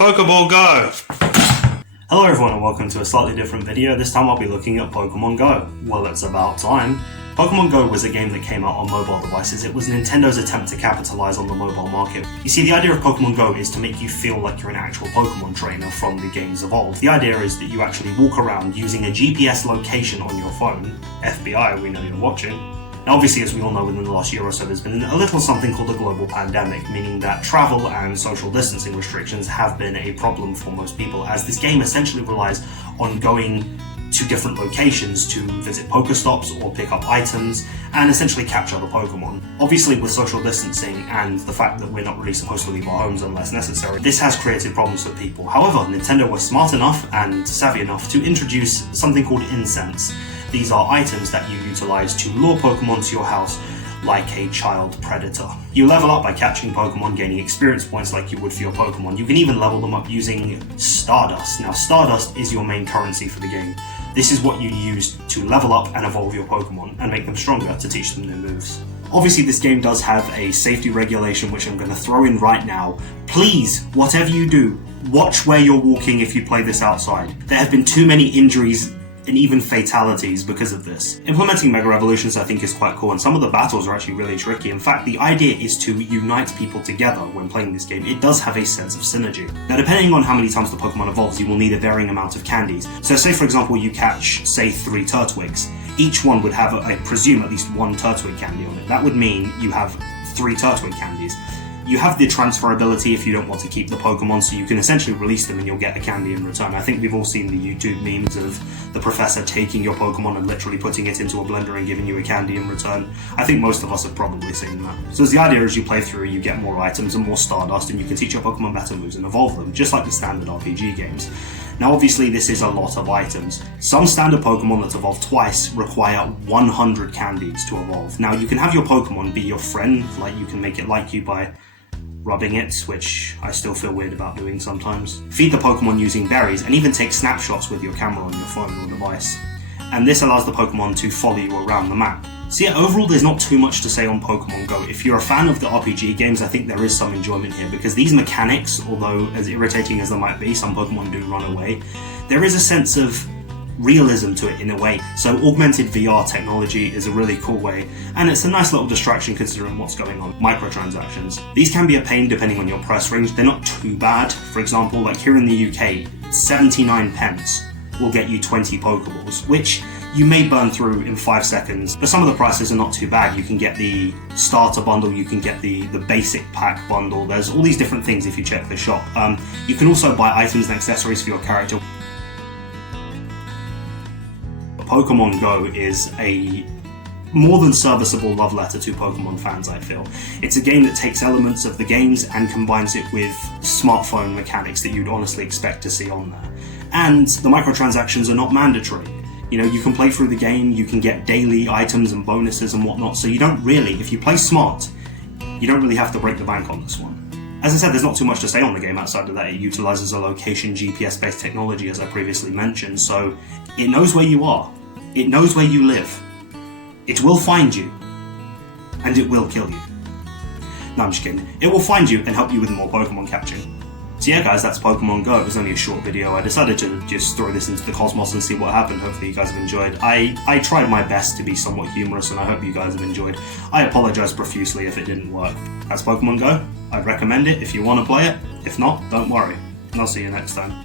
Pokeball Go! Hello everyone and welcome to a slightly different video. This time I'll be looking at Pokemon Go. Well, it's about time. Pokemon Go was a game that came out on mobile devices. It was Nintendo's attempt to capitalize on the mobile market. You see, the idea of Pokemon Go is to make you feel like you're an actual Pokemon trainer from the game's evolved. The idea is that you actually walk around using a GPS location on your phone. FBI, we know you're watching. Now, obviously, as we all know, within the last year or so, there's been a little something called a global pandemic, meaning that travel and social distancing restrictions have been a problem for most people, as this game essentially relies on going to different locations to visit Pokestops or pick up items and essentially capture the Pokemon. Obviously, with social distancing and the fact that we're not really supposed to leave our homes unless necessary, this has created problems for people. However, Nintendo was smart enough and savvy enough to introduce something called incense. These are items that you utilize to lure Pokemon to your house like a child predator. You level up by catching Pokemon, gaining experience points like you would for your Pokemon. You can even level them up using Stardust. Now, Stardust is your main currency for the game. This is what you use to level up and evolve your Pokemon and make them stronger to teach them new moves. Obviously, this game does have a safety regulation which I'm going to throw in right now. Please, whatever you do, watch where you're walking if you play this outside. There have been too many injuries and even fatalities because of this. Implementing Mega Evolutions I think is quite cool, and some of the battles are actually really tricky. In fact, the idea is to unite people together when playing this game. It does have a sense of synergy. Now, depending on how many times the Pokemon evolves, you will need a varying amount of candies. So say for example you catch, say, 3 Turtwigs. Each one would have, I presume, at least 1 Turtwig candy on it. That would mean you have 3 Turtwig candies. You have the transferability if you don't want to keep the Pokemon, so you can essentially release them and you'll get a candy in return. I think we've all seen the YouTube memes of the professor taking your Pokemon and literally putting it into a blender and giving you a candy in return. I think most of us have probably seen that. So as the idea as you play through, you get more items and more Stardust, and you can teach your Pokemon better moves and evolve them, just like the standard RPG games. Now obviously this is a lot of items. Some standard Pokemon that evolve twice require 100 candies to evolve. Now you can have your Pokemon be your friend, like you can make it like you by rubbing it, which I still feel weird about doing sometimes. Feed the Pokemon using berries, and even take snapshots with your camera on your phone or device. And this allows the Pokemon to follow you around the map. So yeah, overall there's not too much to say on Pokemon Go. If you're a fan of the RPG games, I think there is some enjoyment here, because these mechanics, although as irritating as they might be, some Pokemon do run away, there is a sense of realism to it in a way. So augmented VR technology is a really cool way, and it's a nice little distraction considering what's going on. Microtransactions. These can be a pain depending on your price range. They're not too bad. For example, like here in the UK, 79 pence will get you 20 Pokeballs, which you may burn through in 5 seconds, but some of the prices are not too bad. You can get the starter bundle, you can get the basic pack bundle. There's all these different things if you check the shop. You can also buy items and accessories for your character. Pokemon Go is a more than serviceable love letter to Pokemon fans, I feel. It's a game that takes elements of the games and combines it with smartphone mechanics that you'd honestly expect to see on there. And the microtransactions are not mandatory. You know, you can play through the game, you can get daily items and bonuses and whatnot, so you don't really, if you play smart, you don't really have to break the bank on this one. As I said, there's not too much to say on the game outside of that. It utilizes a location GPS-based technology, as I previously mentioned, so it knows where you are. It knows where you live. It will find you. And it will kill you. No, I'm just kidding. It will find you and help you with more Pokemon capturing. So yeah guys, that's Pokemon Go. It was only a short video. I decided to just throw this into the cosmos and see what happened. Hopefully you guys have enjoyed. I tried my best to be somewhat humorous, and I hope you guys have enjoyed. I apologize profusely if it didn't work. That's Pokemon Go. I'd recommend it if you want to play it. If not, don't worry. And I'll see you next time.